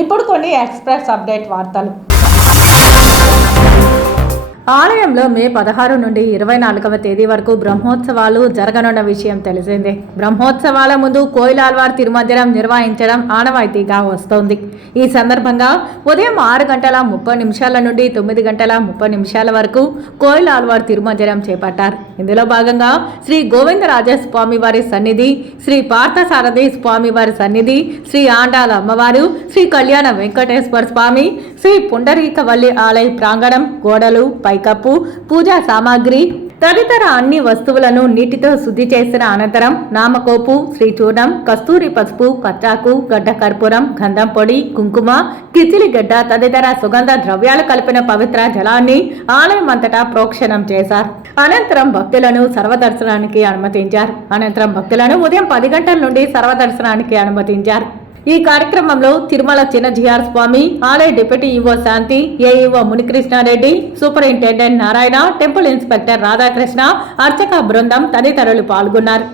ఇప్పుడు కొన్ని express update వార్తలు. ఆలయంలో మే 16 నుండి 24వ తేదీ వరకు బ్రహ్మోత్సవాలు జరగనున్న విషయం తెలిసిందే. బ్రహ్మోత్సవాల ముందు కోయిలాల్వార్ తిరుమందిరం నిర్వహించడం ఆనవాయితీగా వస్తోంది. ఈ సందర్భంగా ఉదయం 6:30 నుండి 9:30 వరకు కోయిలాల్వార్ తిరుమందిరం చేపట్టారు. ఇందులో భాగంగా శ్రీ గోవిందరాజ స్వామి వారి సన్నిధి, శ్రీ పార్థసారథి స్వామి వారి సన్నిధి, శ్రీ ఆండాల అమ్మవారు, శ్రీ కళ్యాణ వెంకటేశ్వర స్వామి, శ్రీ పుండరీకవల్లి ఆలయ ప్రాంగణం, గోడలు, పైకప్పు, పూజా సామాగ్రి తదితర అన్ని వస్తువులను నీటితో శుద్ధి చేసిన అనంతరం నామకోపు, శ్రీచూర్ణం, కస్తూరి పసుపు, పచ్చాకు, గడ్డ కర్పూరం, గంధం పొడి, కుంకుమ, కిచిలిగడ్డ తదితర సుగంధ ద్రవ్యాలు కలిపిన పవిత్ర జలాన్ని ఆలయం అంతటా ప్రోక్షణం చేశారు. అనంతరం భక్తులను సర్వదర్శనానికి అనుమతించారు. ఉదయం 10 గంటల నుండి సర్వదర్శనానికి అనుమతించారు. ఈ కార్యక్రమంలో తిరుమల చిన్నజీఆర్ స్వామి, ఆలయ deputy EO Shanthi, AEO Munikrishna Reddy, superintendent Narayana, temple inspector Radhakrishna, అర్చక బృందం తదితరులు పాల్గొన్నారు.